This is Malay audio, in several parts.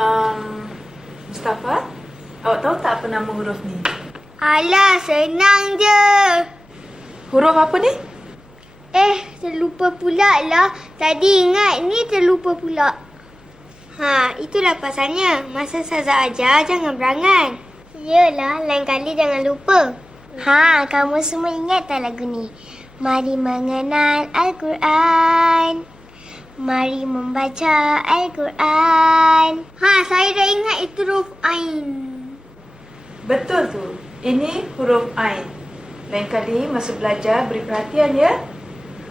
Um, Mustafa, awak tahu tak apa nama huruf ni? Alah, senang je. Huruf apa ni? Eh, terlupa pula lah. Tadi ingat ni terlupa pula. Ha, itulah pasalnya. Masa Saza ajar, jangan berangan. Yelah, lain kali jangan lupa. Ha, kamu semua ingat tak lagu ni? Mari mengenal Al-Quran. Mari membaca Al-Quran. Ha, saya dah ingat itu huruf Ain. Betul tu. Ini huruf Ain. Lain kali masa belajar beri perhatian ya.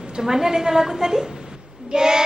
Macam mana dengan lagu tadi? Dengar